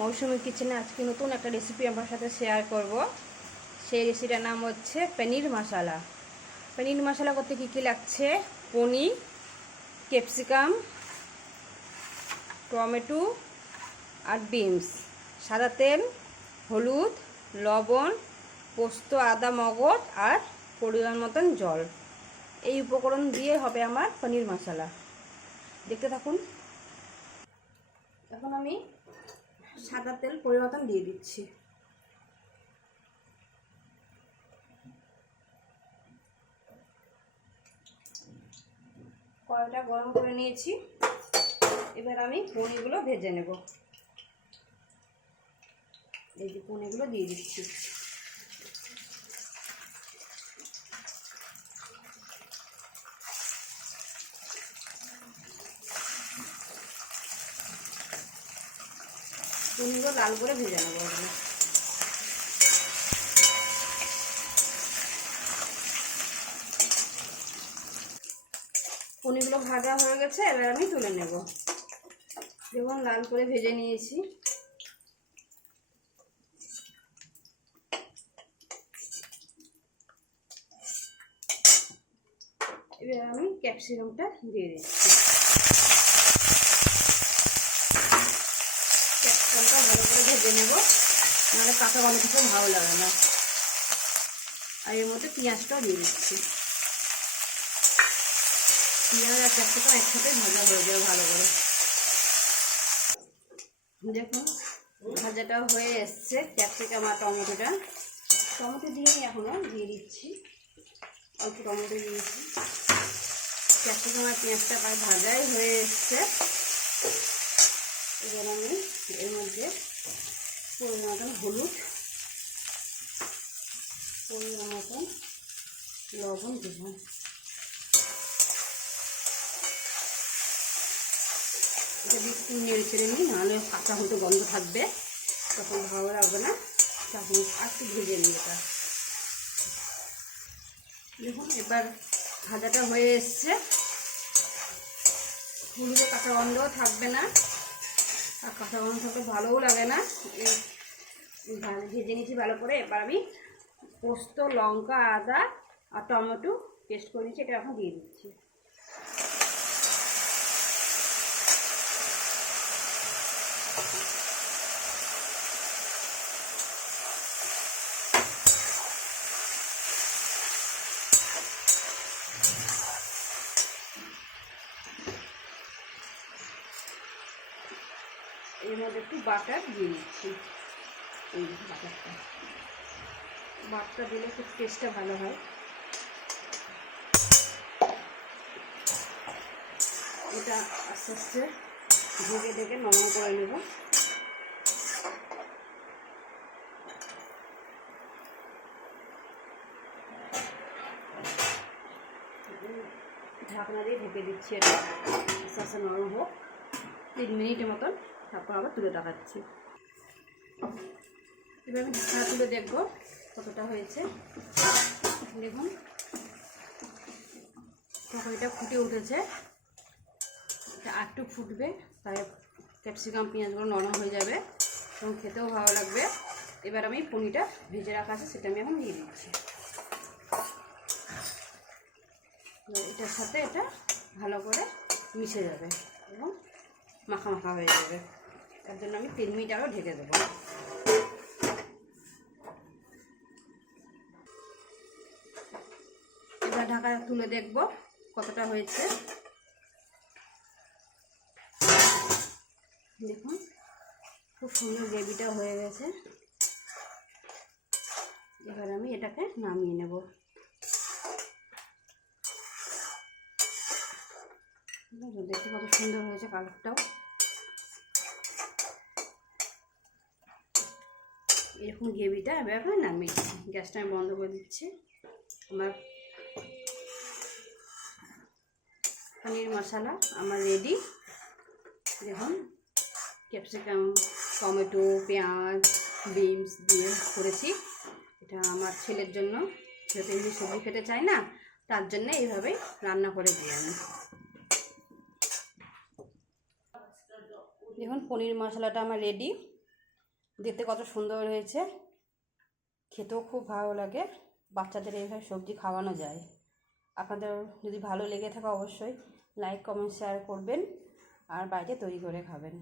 মৌসুমী কিচেনে আজকে নতুন একটা রেসিপি আমার সাথে শেয়ার করব। সেই রেসিপিটার নাম হচ্ছে পনির মশলা। পনির মশলা করতে কী কী লাগছে: পনির, ক্যাপসিকাম, টমেটো আর বিনস, সাদা তেল, হলুদ, লবণ, পোস্ত, আদা, মগজ আর পরিমাণ মতন জল। এই উপকরণ দিয়ে হবে আমার পনির মশলা। দেখতে থাকুন। এখন আমি সাদা তেল পরিমাণ মতন দিয়ে দিচ্ছি। কড়াইটা গরম করে নিয়েছি। এবার আমি পনিরগুলো ভেজে নেব। এই যে পনিরগুলো দিয়ে দিচ্ছি। পনিরগুলো লাল করে ভেজে নেব। পনিরগুলো ভাজা হয়ে গেছে, এবার আমি তুলে নেব। দেখুন লাল করে ভেজে নিয়েছি। এবার আমি ক্যাপসিকামটা দিয়ে দিচ্ছি। ক্যাপসিকামটা ভালো করে ভেজে নেব, নাহলে কাঁচা গন্ধ খেতে ভালো লাগে না। আর এর মধ্যে পেঁয়াজটাও দিয়ে দিচ্ছি। পেঁয়াজ আর ক্যাপসিকাম একসাথে ভাজা হয়ে যাবে ভালো করে। দেখুন ভাজাটা হয়ে এসছে। ক্যাপসিকাম আর টমেটোটা, টমেটো দিয়েই এখনও দিয়ে দিচ্ছি। অল্প টমেটো দিয়েছি। ক্যাপসিকাম আর পেঁয়াজটা প্রায় ভাজাই হয়ে এসছে। এবার আমি এর মধ্যে পরিমাণ মতন হলুদ, পরিমাণ মতন লবণ দিলাম। এটা একটু নেড়ে চেড়ে নিই, নাহলে কাঁচা হয়তো গন্ধ থাকবে, তখন ভালো লাগবে না। তখন আর একটু ভেজে নিই এটা। দেখুন এবার ভাজাটা হয়ে এসছে। হলুদে কাঁচা গন্ধও থাকবে না, আর কাঁচা গন্ধ থাকলে ভালোও লাগে না। ভেজে নিয়েছি ভালো করে। এবার আমি পোস্ত, লঙ্কা, আদা আর টমেটো পেস্ট করে নিয়েছি, এটা এখন দিয়ে দিচ্ছি। এর মধ্যে একটু বাটার দিয়ে দিচ্ছি। এই বাটারটা দিলে খুব টেস্টটা ভালো হয়। এটা আস্তে আস্তে ঢেকে ঢেকে নরম করে নেব। ঢাকনা দিয়ে ঢেকে দিচ্ছি। এটা আস্তে আস্তে নরম হোক, 3 মিনিটের মতন। তারপর আবার তুলে দেখাচ্ছি। এবার আমি ঢাকনা তুলে দেখবো কতটা হয়েছে। দেখুন তরকারিটা ফুটে উঠেছে। এটা আর একটু ফুটবে, তাই ক্যাপসিকাম পেঁয়াজগুলো নরম হয়ে যাবে এবং খেতেও ভালো লাগবে। এবার আমি পনিরটা ভেজে রাখা আছে, সেটা আমি এখন দিয়ে দিচ্ছি। এটার সাথে এটা ভালো করে মিশে যাবে এবং মাখা মাখা হয়ে যাবে। তার জন্য আমি 3 মিনিট আরও ঢেকে দেবো। এবার ঢাকা তুলে দেখব কতটা হয়েছে। দেখুন খুব সুন্দর গ্রেভিটা হয়ে গেছে। এবার আমি এটাকে নামিয়ে নেব। দেখতে কত সুন্দর হয়েছে কালারটাও। এরকম গ্রেভিটা এবার আমি নামিয়ে দিচ্ছি। গ্যাসটা আমি বন্ধ করে দিচ্ছি। আমার পনির মশলা আমার রেডি। দেখুন ক্যাপসিকাম, টমেটো, পেঁয়াজ, বিনস দিয়ে করেছি। এটা আমার ছেলের জন্য, যেহেতু এমনি সবজি খেতে চায় না, তার জন্য এইভাবেই রান্না করে দিই আমি। দেখুন পনির মশলাটা আমার রেডি। দেখতে কত সুন্দর হয়েছে, খেতেও খুব ভালো লাগে। বাচ্চাদের এইভাবে সবজি খাওয়ানো যায়। আপনাদের যদি ভালো লেগে থাকে অবশ্যই লাইক কমেন্ট শেয়ার করবেন আর বাড়িতে তৈরি করে খাবেন।